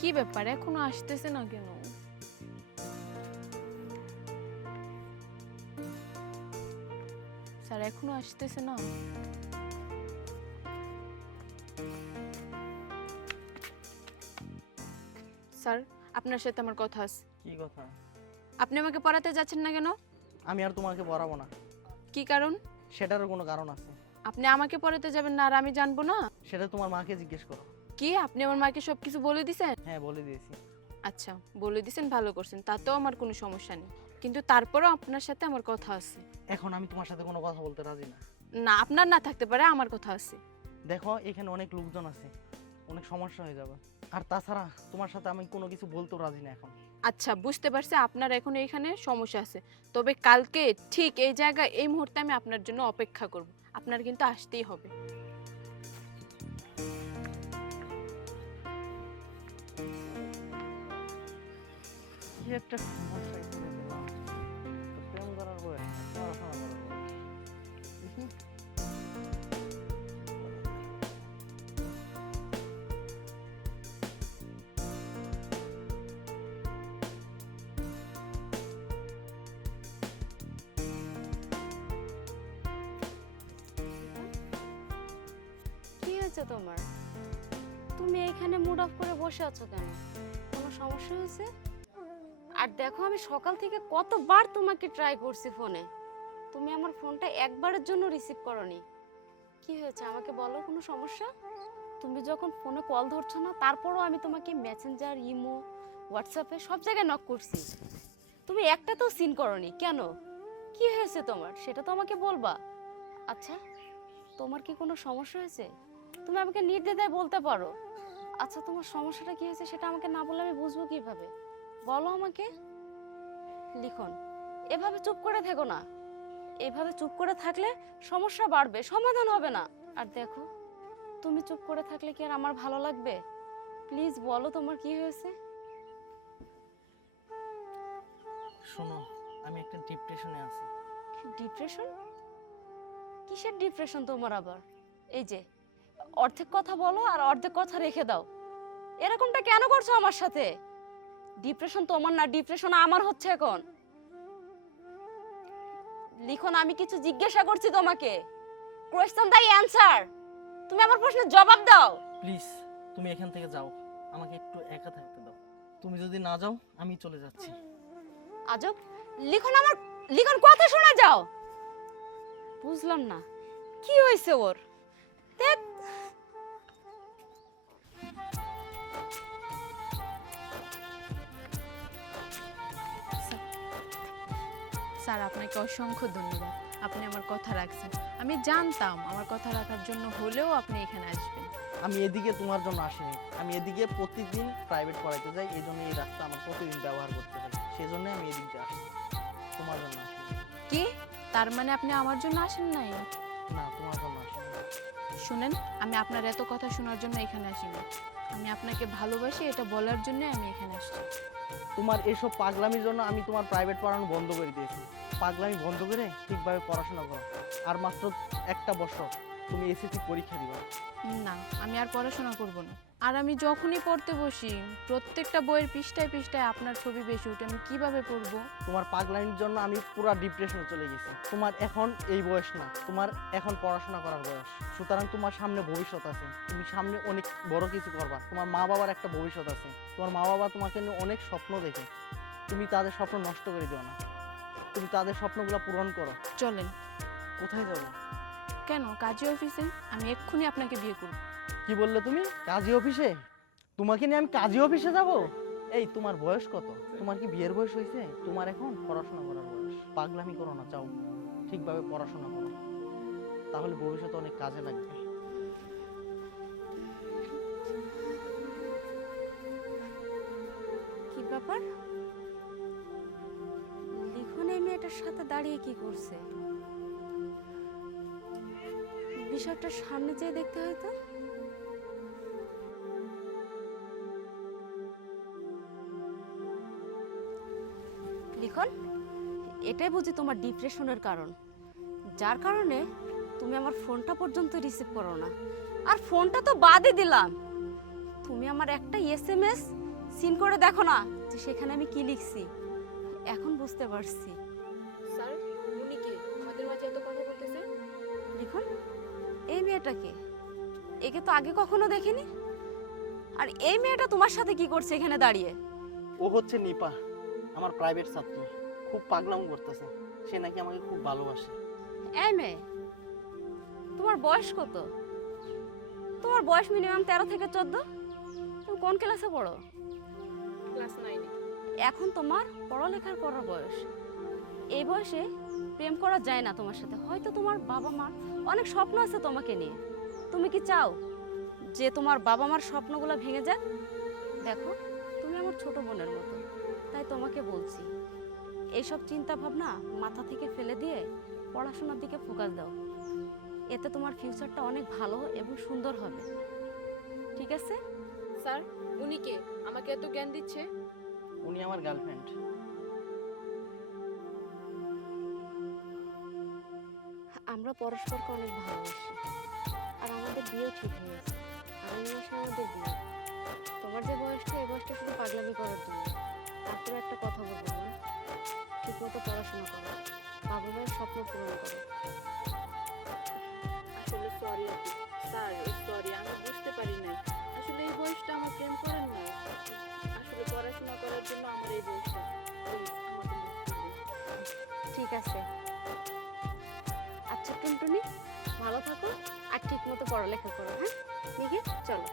কি ব্যাপার এখনো আসতেছে না কেন? স্যার এখনো আসতেছে না? স্যার আপনার সাথে আমার কথা আছে। কি কথা? আপনি আমাকে পড়াতে যাচ্ছেন না কেন? আমি আর তোমাকে পড়াবো না। কি কারণ? সেটারও কোনো কারণ আছে। আপনি আমাকে পড়াতে যাবেন না আর আমি জানবো না? সেটা তোমার মাকে জিজ্ঞেস করো। কি আপনি আমার মাকে সবকিছু বলে দিছেন? হ্যাঁ, বলে দিয়েছি। আচ্ছা বলে দিছেন, ভালো করছেন, তাতেও আমার কোনো সমস্যা নেই, কিন্তু তারপরেও আপনার সাথে আমার কথা আছে। এখন আমি তোমার সাথে কোনো কথা বলতে রাজি না। না আপনার না থাকতে পারে, আমার কথা আছে। দেখো, এখানে অনেক লোকজন আছে, অনেক সমস্যা হয়ে যাবে। আর তাছাড়া তোমার সাথে আমি কোনো কিছু বলতেও রাজি না এখন। আচ্ছা বুঝতে পারছি আপনার এখন এইখানে সমস্যা আছে, তবে কালকে ঠিক এই জায়গায় এই মুহূর্তে আমি আপনার জন্য অপেক্ষা করব। আপনার কিন্তু আসতেই হবে। কি একটা সমস্যায় পড়ে গেলাম। তো প্রেম করার বয়স না, পড়াশোনা করার বয়স। দেখি। কি হয়েছে তোমার? তুমি এখানে মুড অফ করে বসে আছো কেন? কোনো সমস্যা হয়েছে? আর দেখো, আমি সকাল থেকে কতবার তোমাকে ট্রাই করছি ফোনে, তুমি আমার ফোনটা একবারের জন্য রিসিভ করোনি। কি হয়েছে আমাকে বলো, কোনো সমস্যা? তুমি যখন ফোনে কল ধরছো না, তারপরও আমি তোমাকে মেসেঞ্জার, ইমো, হোয়াটসঅ্যাপে সব জায়গায় নক করছি, তুমি একটা তো সিন করোনি কেন? কি হয়েছে তোমার সেটা তো আমাকে বলবা। আচ্ছা, তোমার কি কোনো সমস্যা হয়েছে? তুমি আমাকে নির্দ্বিধায় বলতে পারো। আচ্ছা, তোমার সমস্যাটা কি হয়েছে সেটা আমাকে না বললে আমি বুঝবো কিভাবে? বলো আমাকে। লিখন, এভাবে চুপ করে থেকো না। এভাবে চুপ করে থাকলে সমস্যা বাড়বে, সমাধান হবে না। আর দেখো, তুমি চুপ করে থাকলে কি আর আমার ভালো লাগবে? প্লিজ বলো তোমার কি হয়েছে। শোনো, আমি একটা ডিপ্রেশনে আছি। ডিপ্রেশন? কিসের ডিপ্রেশন তোমার আবার? এই যে অর্ধেক কথা বলো আর অর্ধেক কথা রেখে দাও, এরকমটা কেন করছো আমার সাথে? ডিপ্রেশন তোমার না, ডিপ্রেশন আমার হচ্ছে এখন। লিখন, আমি কিছু জিজ্ঞাসা করছি তোমাকে, কোয়েশ্চন দাই অ্যানসার। তুমি আমার প্রশ্নের জবাব দাও। প্লিজ, তুমি এখান থেকে যাও, আমাকে একটু একা থাকতে দাও। তুমি যদি না যাও, আমি চলে যাচ্ছি। আজব। লিখন, আমার লিখন কথা শোনা যাও। বুঝলাম না কি হয়েছে ওর। ধ্যাৎ। স্যার আপনাকে অসংখ্য ধন্যবাদ, আপনি আমার কথা রাখছেন। আমি জানতাম আমার কথা রাখার জন্য হলেও আপনি এখানে আসবেন। আমি এদিকে তোমার জন্য আসিনি, আমি এদিকে প্রতিদিন প্রাইভেট পড়াইতে যাই, এই জন্য এই রাস্তা আমার প্রতিদিন ব্যবহার করতে হয়, সেই জন্য আমি এদিকে আসি, তোমার জন্য আসিনি। কি তার মানে আপনি আমার জন্য আসেন নাই? না, তোমার জন্য আসিনি। শুনেন, আমি আপনার এত কথা শোনার জন্য এখানে আসিনি, আমি আপনাকে ভালোবাসি এটা বলার জন্য আমি এখানে আসছি। তোমার এসব পাগলামির জন্য আমি তোমার প্রাইভেট পড়ানো বন্ধ করে দিয়েছি। পাগলামি বন্ধ করে ঠিকভাবে পড়াশোনা করো, আর মাত্র একটা বছর তুমি এসএসসি পরীক্ষা দিবা। না আমি আর পড়াশোনা করব না। আর আমি যখনই পড়তে বসি প্রত্যেকটা বইয়ের পৃষ্ঠায় পৃষ্ঠায় আপনার ছবি বেশি উঠে, আমি কিভাবে পড়বো? তোমার পাগলামির জন্য আমি পুরো ডিপ্রেশনে চলে গেছি। তোমার এখন এই বয়স না, তোমার এখন পড়াশোনা করার বয়স, সুতরাং তোমার সামনে ভবিষ্যৎ আছে, তুমি সামনে অনেক বড় কিছু করবা। তোমার মা বাবার একটা ভবিষ্যৎ আছে, তোমার মা বাবা তোমাকে নিয়ে অনেক স্বপ্ন দেখে, তুমি তাদের স্বপ্ন নষ্ট করে দিও না, তুমি তাদের স্বপ্নগুলো পূরণ করো। চলেন। কোথায় যাবো? কেন, কাজী অফিসে, আমি এক্ষুনি আপনাকে বিয়ে করব। কি বললে তুমি? কাজী অফিসে? তোমাকে নিয়ে আমি কাজী অফিসে যাব? এই তোমার বয়স কত? তোমার কি বিয়ের বয়স হয়েছে? তোমার এখন পড়াশোনা করার বয়স। পাগলামি করো না, চাও ঠিকভাবে পড়াশোনা করো, তাহলে ভবিষ্যতে অনেক কাজে লাগবে। কি ব্যাপার? লিখন এই মেয়েটার সাথে দাঁড়িয়ে কি করছে? বিষয়টা সামনে যেয়ে দেখতে হয়তো। লিখন, এটাই বুঝি তোমার ডিপ্রেশনের কারণ, যার কারণে তুমি আমার ফোনটা পর্যন্ত রিসিভ করো না। আর ফোনটা তো বাদই দিলাম, তুমি আমার একটা এসএমএস সিন করে দেখো না যে সেখানে আমি কি লিখছি। এখন বুঝতে পারছি। স্যার উনি কে আমাদের মাঝে এত কথা বলতেছে? লিখুন, এই মেয়েটাকে, একে তো আগে কখনো দেখিনি। আর এই মেয়েটা তোমার সাথে কি করছে এখানে দাঁড়িয়ে? ও হচ্ছে নিপা, আমার প্রাইভেট ছাত্রী। খুব পাগলাম করতেছে, সে নাকি আমাকে খুব ভালোবাসে। এই মেয়ে, তোমার বয়স কত? তোমার বয়স মিনিমাম 13 থেকে 14। তুমি কোন ক্লাসে পড়ো? ক্লাস 9 এ। এখন তোমার পড়ালেখার করার বয়স। এই বয়সে প্রেম করা যায় না তোমার সাথে। হয়তো তোমার বাবা মার অনেক স্বপ্ন আছে তোমাকে নিয়ে। তুমি কি চাও যে তোমার বাবা মার স্বপ্নগুলো ভেঙে যাক? দেখো, তুমি আমার ছোট বোনের মতো, তাই তোমাকে বলছি এইসব চিন্তা ভাবনা মাথা থেকে ফেলে দিয়ে পড়াশোনার দিকে ফোকাস দাও। এতে তোমার ফিউচারটা অনেক ভালো এবং সুন্দর হবে। ঠিক আছে? স্যার উনি কে আমাকে এত জ্ঞান দিচ্ছে? উনি আমার গার্লফ্রেন্ড। আমরা পরস্পরকে অনেক ভালোবাসি, আর আমাদের বিয়েও ঠিক হয়েছে। আগামী মাসে আমাদের বিয়ে। তোমার যে বয়সটা, এই বয়সটা শুধু পাগলামি করার জন্য। তারপরে একটা কথা বলবো, মা, ঠিক মতো পড়াশোনা করো, বাবা মায়ের স্বপ্ন পূরণ করো। আসলে সরি আপু, স্যার সরি, আমি বুঝতে পারি নাই। আসলে এই বয়সটা আমার প্রেম করার না, আসলে পড়াশোনা করার জন্য আমার এই বয়সটা। প্লিজ আমাকে মাফ করে দিন। ঠিক আছে। আচ্ছা টুনটুনি, ভালো থাকো আর ঠিক মতো পড়ালেখা করো। হ্যাঁ, ঠিক আছে, চলো।